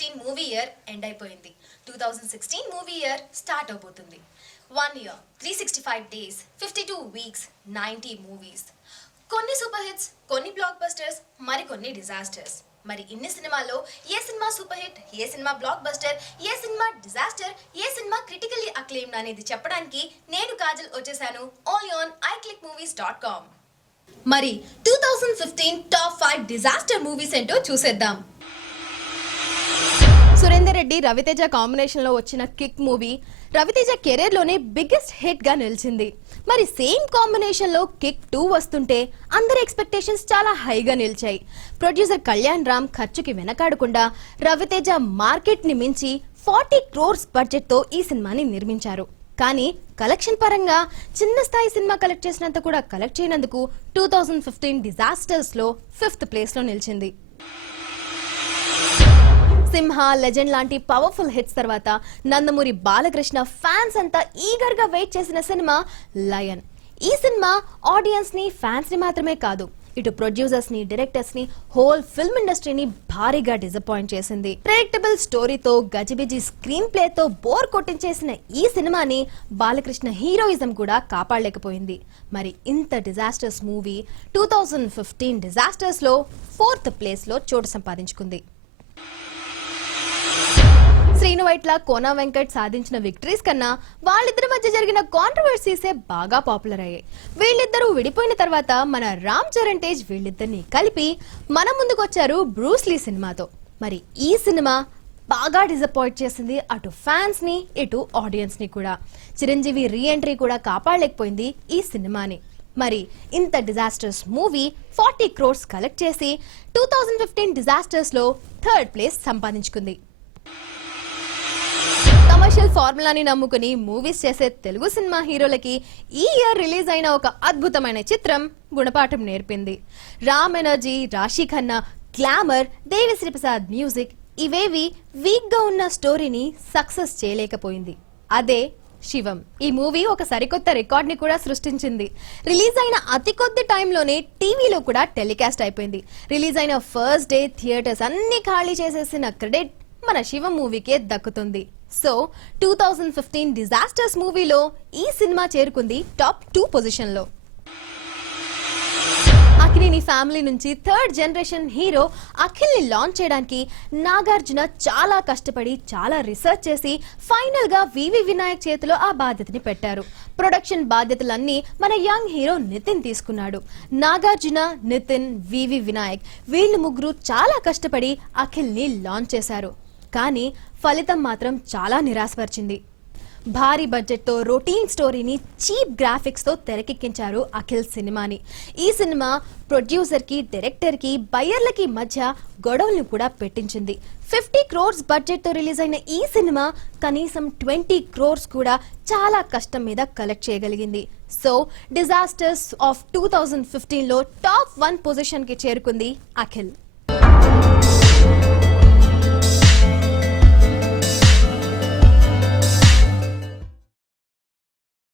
2015 movie year end అయిపోయింది. 2016 movie year start అవబోతుంది. 1 year, 365 days, 52 weeks, 90 movies. కొన్ని super hits, కొన్ని బ్లాక్ బస్టర్స్, మరికొన్ని డిజాస్టర్స్. మరి ఇన్ని సినిమాల్లో ఏ సినిమా సూపర్ హిట్, ఏ సినిమా బ్లాక్ బస్టర్, ఏ సినిమా డిజాస్టర్, ఏ సినిమా క్రిటికల్లీ అక్లెయిమ్డ్ అనేది చెప్పడానికి నేను కాజల్ వచ్చేసాను ఓన్లీ ఆన్ iClickMovies.com. మరి 2015 టాప్ 5 డిజాస్టర్ మూవీస్ ఏంటో చూసేద్దాం. సురేందర్ రెడ్డి రవితేజ కాంబినేషన్ లో వచ్చిన కిక్ మూవీ రవితేజ కెరీర్ లోనే బిగ్గెస్ట్ హిట్ గా నిలిచింది. మరి సేమ్ కాంబినేషన్ లో కిక్ 2 వస్తుంటే అందరి ఎక్స్పెక్టేషన్స్ చాలా హైగా నిలిచాయి. ప్రొడ్యూసర్ కళ్యాణ్ రామ్ ఖర్చుకి వెనకాడకుండా రవితేజ మార్కెట్ ని మించి 40 crores బడ్జెట్ తో ఈ సినిమాని నిర్మించారు. కానీ కలెక్షన్ పరంగా చిన్న స్థాయి సినిమా కలెక్ట్ చేసినంత కూడా కలెక్ట్ చేయనందుకు 2015 డిజాస్టర్స్ లో 5th ప్లేస్ లో నిలిచింది. సింహ, లెజెండ్ లాంటి పవర్ఫుల్ హిట్స్ తర్వాత నందమూరి బాలకృష్ణ ఫ్యాన్స్ అంతా ఈగర్ గా వెయిట్ చేసిన సినిమా లయన్. ఈ సినిమా ఆడియన్స్ ని, ఫ్యాన్స్ ని మాత్రమే కాదు, ఇటు ప్రొడ్యూసర్స్ ని, డైరెక్టర్స్ ని, హోల్ ఫిల్మ్ ఇండస్ట్రీని భారీగా డిసప్పాయింట్ చేసింది. ప్రెడిక్టబుల్ స్టోరీతో, గజిబిజి స్క్రీన్ ప్లే తో బోర్ కొట్టించేసిన ఈ సినిమాని బాలకృష్ణ హీరోయిజం కూడా కాపాడలేకపోయింది. మరి ఇంత డిజాస్టర్స్ మూవీ 2015 డిజాస్టర్స్ లో 4th ప్లేస్ లో చోటు సంపాదించుకుంది. శ్రీను వైట్ల, కోనా వెంకట్ సాధించిన విక్టరీస్ కన్నా వాళ్ళిద్దరి మధ్య జరిగిన కాంట్రవర్సీసే బాగా పాపులర్ అయ్యాయి. వీళ్ళిద్దరూ విడిపోయిన తర్వాత మన రామ్ చరణ్ తేజ్ వీళ్ళిద్దరిని కలిపి మన ముందుకు వచ్చారు బ్రూస్ లీ సినిమాతో. మరి ఈ సినిమా బాగా డిసప్పాయింట్ చేసింది అటు ఫ్యాన్స్ ని, ఇటు ఆడియన్స్ ని కూడా. చిరంజీవి రీ ఎంట్రీ కూడా కాపాడలేకపోయింది ఈ సినిమాని. మరి ఇంత డిజాస్టర్స్ మూవీ 40 crores కలెక్ట్ చేసి 2015 డిజాస్టర్స్ లో 3rd ప్లేస్ సంపాదించుకుంది. కమర్షియల్ ఫార్ములాని నమ్ముకుని మూవీస్ చేసే తెలుగు సినిమా హీరోలకి ఈ ఇయర్ రిలీజ్ అయిన ఒక అద్భుతమైన చిత్రం గుణపాఠం నేర్పింది. రామ్ ఎనర్జీ, రాశి ఖన్నా, గ్లామర్, దేవిశ్రీ ప్రసాద్ మ్యూజిక్ ఇవేవి వీక్ గా ఉన్న స్టోరీని సక్సెస్ చేయలేకపోయింది. అదే శివం. ఈ మూవీ ఒక సరికొత్త రికార్డ్ ని కూడా సృష్టించింది. రిలీజ్ అయిన అతి కొద్ది టైంలోనే టీవీలో కూడా టెలికాస్ట్ అయిపోయింది. రిలీజ్ అయిన ఫస్ట్ డే థియేటర్స్ అన్ని ఖాళీ చేసేసిన క్రెడిట్ మన శివం మూవీకే దక్కుతుంది. సో 2015 డిజాస్టర్స్ మూవీలో ఈ సినిమా చేరుకుంది టాప్ 2 పొజిషన్ లో. అఖిలిని ఫ్యామిలీ నుంచి 3rd జనరేషన్ హీరో అఖిల్ ని లాంచ్ చేయడానికి నాగార్జున చాలా కష్టపడి, చాలా రీసెర్చ్ చేసి ఫైనల్ గా వివి వినాయక్ చేతిలో ఆ బాధ్యతని పెట్టారు. ప్రొడక్షన్ బాధ్యతలన్నీ మన యంగ్ హీరో నితిన్ తీసుకున్నాడు. నాగార్జున, నితిన్, వివి వినాయక్ వీళ్ళు ముగ్గురు చాలా కష్టపడి అఖిల్ ని లాంచ్ చేశారు. కానీ ఫలితం మాత్రం చాలా నిరాశపరిచింది. భారీ బడ్జెట్ తో రొటీన్ స్టోరీని చీప్ గ్రాఫిక్స్ తో తెరకెక్కించారు అఖిల్ సినిమాని. ఈ సినిమా ప్రొడ్యూసర్ కి, డైరెక్టర్ కి, బయ్యర్లకి మధ్య గొడవలను కూడా పెట్టించింది. 50 crores బడ్జెట్ తో రిలీజ్ అయిన ఈ సినిమా కనీసం 20 crores కూడా చాలా కష్టం మీద కలెక్ట్ చేయగలిగింది. సో డిజాస్టర్స్ ఆఫ్ 2015 లో టాప్ 1 పొజిషన్ కి చేరుకుంది అఖిల్.